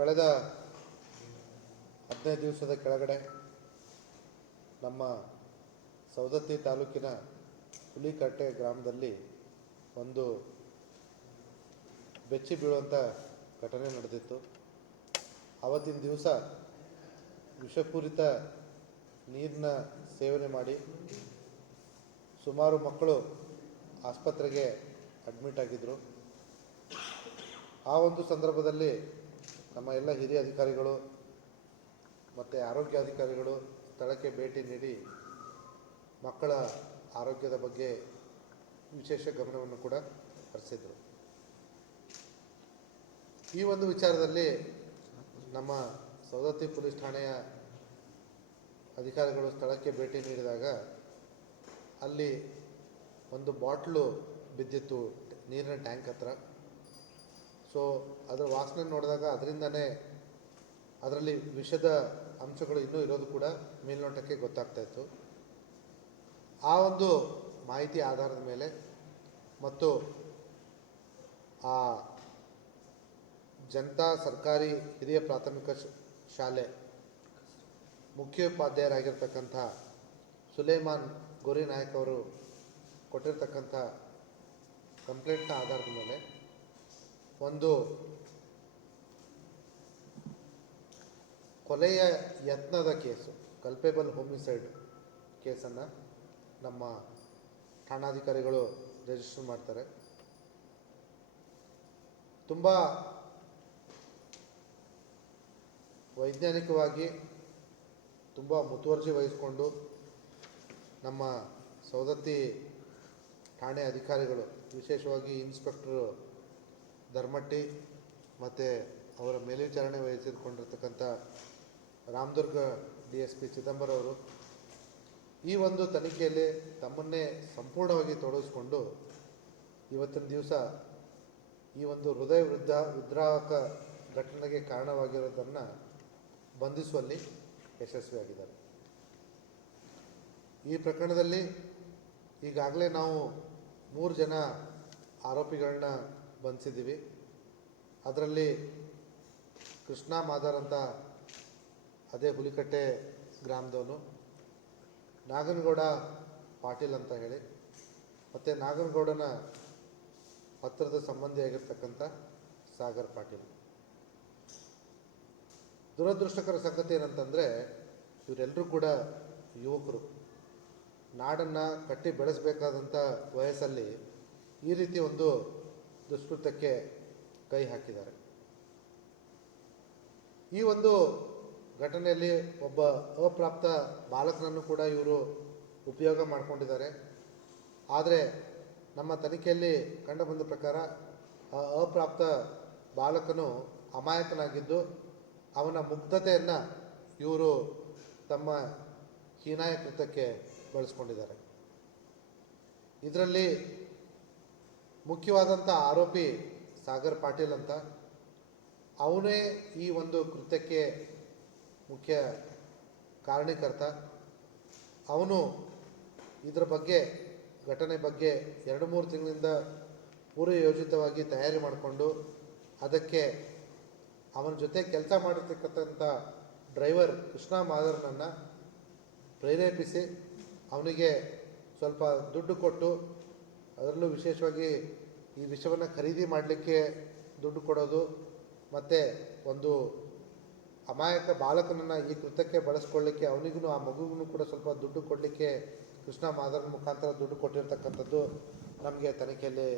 ಕಳೆದ 15 ದಿವಸದ ಕೆಳಗಡೆ ನಮ್ಮ ಸವದತ್ತಿ ತಾಲೂಕಿನ ಹುಲಿಕಟ್ಟೆ ಗ್ರಾಮದಲ್ಲಿ ಒಂದು ಬೆಚ್ಚಿ ಬೀಳುವಂಥ ಘಟನೆ ನಡೆದಿತ್ತು. ಆವತ್ತಿನ ದಿವಸ ವಿಷಪೂರಿತ ನೀರಿನ ಸೇವನೆ ಮಾಡಿ ಸುಮಾರು ಮಕ್ಕಳು ಆಸ್ಪತ್ರೆಗೆ ಅಡ್ಮಿಟ್ ಆಗಿದ್ದರು. ಆ ಒಂದು ಸಂದರ್ಭದಲ್ಲಿ ನಮ್ಮ ಎಲ್ಲ ಹಿರಿಯ ಅಧಿಕಾರಿಗಳು ಮತ್ತು ಆರೋಗ್ಯ ಅಧಿಕಾರಿಗಳು ಸ್ಥಳಕ್ಕೆ ಭೇಟಿ ನೀಡಿ ಮಕ್ಕಳ ಆರೋಗ್ಯದ ಬಗ್ಗೆ ವಿಶೇಷ ಗಮನವನ್ನು ಕೂಡ ಹರಿಸಿದರು. ಈ ಒಂದು ವಿಚಾರದಲ್ಲಿ ನಮ್ಮ ಸವದತ್ತಿ ಪೊಲೀಸ್ ಠಾಣೆಯ ಅಧಿಕಾರಿಗಳು ಸ್ಥಳಕ್ಕೆ ಭೇಟಿ ನೀಡಿದಾಗ ಅಲ್ಲಿ ಒಂದು ಬಾಟ್ಲು ಬಿದ್ದಿತ್ತು ನೀರಿನ ಟ್ಯಾಂಕ್ ಹತ್ರ. ಸೊ ಅದರ ವಾಸನೆ ನೋಡಿದಾಗ ಅದರಿಂದನೇ ಅದರಲ್ಲಿ ವಿಷದ ಅಂಶಗಳು ಇನ್ನೂ ಇರೋದು ಕೂಡ ಮೇಲ್ನೋಟಕ್ಕೆ ಗೊತ್ತಾಗ್ತಾ ಇತ್ತು. ಆ ಒಂದು ಮಾಹಿತಿ ಆಧಾರದ ಮೇಲೆ ಮತ್ತು ಆ ಜನತಾ ಸರ್ಕಾರಿ ಹಿರಿಯ ಪ್ರಾಥಮಿಕ ಶಾಲೆ ಮುಖ್ಯೋಪಾಧ್ಯಾಯರಾಗಿರ್ತಕ್ಕಂಥ ಸುಲೇಮಾನ್ ಗೋರಿ ನಾಯಕ್ ಅವರು ಕೊಟ್ಟಿರ್ತಕ್ಕಂಥ ಕಂಪ್ಲೇಂಟ್ನ ಆಧಾರದ ಮೇಲೆ ಒಂದು ಕೊಲೆಯ ಯತ್ನದ ಕೇಸು, ಕಲ್ಪೇಬಲ್ ಹೋಮಿಸೈಡ್ ಕೇಸನ್ನು ನಮ್ಮ ಠಾಣಾಧಿಕಾರಿಗಳು ರಿಜಿಸ್ಟರ್ ಮಾಡ್ತಾರೆ. ತುಂಬ ವೈಜ್ಞಾನಿಕವಾಗಿ ತುಂಬ ಮುತುವರ್ಜಿ ವಹಿಸಿಕೊಂಡು ನಮ್ಮ ಸವದತ್ತಿ ಠಾಣೆ ಅಧಿಕಾರಿಗಳು, ವಿಶೇಷವಾಗಿ ಇನ್ಸ್ಪೆಕ್ಟರ್ ಧರ್ಮಟ್ಟಿ ಮತ್ತು ಅವರ ಮೇಲ್ವಿಚಾರಣೆ ವಹಿಸಿಕೊಂಡಿರ್ತಕ್ಕಂಥ ರಾಮದುರ್ಗ DSP ಚಿದಂಬರ ಅವರು ಈ ಒಂದು ತನಿಖೆಯಲ್ಲಿ ತಮ್ಮನ್ನೇ ಸಂಪೂರ್ಣವಾಗಿ ತೊಡಗಿಸ್ಕೊಂಡು ಇವತ್ತಿನ ದಿವಸ ಈ ಒಂದು ಹೃದಯ ವಿದ್ರಾವಕ ಘಟನೆಗೆ ಕಾರಣವಾಗಿರೋದನ್ನು ಬಂಧಿಸುವಲ್ಲಿ ಯಶಸ್ವಿಯಾಗಿದ್ದಾರೆ. ಈ ಪ್ರಕರಣದಲ್ಲಿ ಈಗಾಗಲೇ ನಾವು 3 ಜನ ಆರೋಪಿಗಳನ್ನ ಬಂಧಿಸಿದ್ದೀವಿ. ಅದರಲ್ಲಿ ಕೃಷ್ಣ ಮಾದರ್ ಅಂತ ಅದೇ ಹುಲಿಕಟ್ಟೆ ಗ್ರಾಮದವನು, ನಾಗನಗೌಡ ಪಾಟೀಲ್ ಅಂತ ಹೇಳಿ, ಮತ್ತು ನಾಗನಗೌಡನ ಹತ್ತಿರದ ಸಂಬಂಧಿಯಾಗಿರ್ತಕ್ಕಂಥ ಸಾಗರ್ ಪಾಟೀಲ್. ದುರದೃಷ್ಟಕರ ಸಂಗತಿ ಏನಂತಂದರೆ ಇವರೆಲ್ಲರೂ ಕೂಡ ಯುವಕರು, ನಾಡನ್ನು ಕಟ್ಟಿ ಬೆಳೆಸಬೇಕಾದಂಥ ವಯಸ್ಸಲ್ಲಿ ಈ ರೀತಿ ಒಂದು ದುಷ್ಕೃತ್ಯಕ್ಕೆ ಕೈ ಹಾಕಿದ್ದಾರೆ. ಈ ಒಂದು ಘಟನೆಯಲ್ಲಿ ಒಬ್ಬ ಅಪ್ರಾಪ್ತ ಬಾಲಕನನ್ನು ಕೂಡ ಇವರು ಉಪಯೋಗ ಮಾಡಿಕೊಂಡಿದ್ದಾರೆ. ಆದರೆ ನಮ್ಮ ತನಿಖೆಯಲ್ಲಿ ಕಂಡುಬಂದ ಪ್ರಕಾರ ಆ ಅಪ್ರಾಪ್ತ ಬಾಲಕನು ಅಮಾಯಕನಾಗಿದ್ದು ಅವನ ಮುಗ್ಧತೆಯನ್ನು ಇವರು ತಮ್ಮ ಹೀನಾಯ ಕೃತ್ಯಕ್ಕೆ ಬಳಸ್ಕೊಂಡಿದ್ದಾರೆ. ಇದರಲ್ಲಿ ಮುಖ್ಯವಾದಂಥ ಆರೋಪಿ ಸಾಗರ್ ಪಾಟೀಲ್ ಅಂತ, ಅವನೇ ಈ ಒಂದು ಕೃತ್ಯಕ್ಕೆ ಮುಖ್ಯ ಕಾರಣೀಕರ್ತ. ಅವನು ಇದರ ಬಗ್ಗೆ, ಘಟನೆ ಬಗ್ಗೆ 2-3 ತಿಂಗಳಿಂದ ಪೂರ್ವಯೋಜಿತವಾಗಿ ತಯಾರಿ ಮಾಡಿಕೊಂಡು ಅದಕ್ಕೆ ಅವನ ಜೊತೆ ಕೆಲಸ ಮಾಡಿರ್ತಕ್ಕಂಥ ಡ್ರೈವರ್ ಕೃಷ್ಣ ಮಾದರ್ನನ್ನು ಪ್ರೇರೇಪಿಸಿ ಅವನಿಗೆ ಸ್ವಲ್ಪ ದುಡ್ಡು ಕೊಟ್ಟು, ಅದರಲ್ಲೂ ವಿಶೇಷವಾಗಿ ಈ ವಿಷಯವನ್ನು ಖರೀದಿ ಮಾಡಲಿಕ್ಕೆ ದುಡ್ಡು ಕೊಡೋದು ಮತ್ತು ಒಂದು ಅಮಾಯಕ ಬಾಲಕನನ್ನು ಈ ಕೃತ್ಯಕ್ಕೆ ಬಳಸ್ಕೊಳ್ಳಿಕ್ಕೆ ಅವನಿಗೂ ಆ ಮಗುವಿಗೂ ಕೂಡ ಸ್ವಲ್ಪ ದುಡ್ಡು ಕೊಡಲಿಕ್ಕೆ ಕೃಷ್ಣ ಮಾದರ್ನ ಮುಖಾಂತರ ದುಡ್ಡು ಕೊಟ್ಟಿರ್ತಕ್ಕಂಥದ್ದು ನಮಗೆ ತನಿಖೆಯಲ್ಲಿ